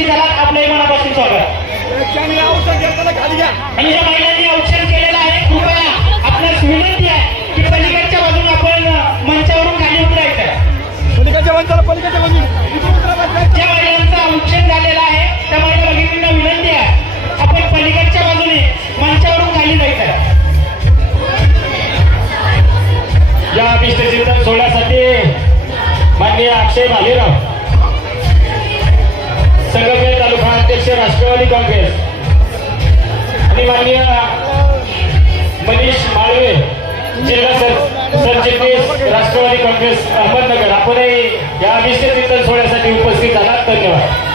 उपस्थित झालात आपल्या मनापासून स्वागत। आणि या महिलांनी औक्षण केलेलं आहे, कृपया आपल्यास विनंती आहे की पलीकडच्या बाजून आपण मंचावरून खाली उतरायचं। पलीकडच्या मंचाला पलीकडच्या बाजून ज्या महिलांचा औक्षण झालेला आहे त्या महिला भगिनींना विनंती आहे आपण पलीकडच्या बाजूने मंचावरून खाली जायचं। या विश्वचिंतन सोहळ्यासाठी माननीय अक्षय भालेराव, संगमनेर तालुका अध्यक्ष राष्ट्रवादी काँग्रेस, आणि माननीय मनीष माळवे, जिल्हा सरचिटणीस राष्ट्रवादी काँग्रेस अहमदनगर, आपणही या विश्वचिंतन सोहळ्यासाठी उपस्थित झालात। धन्यवाद।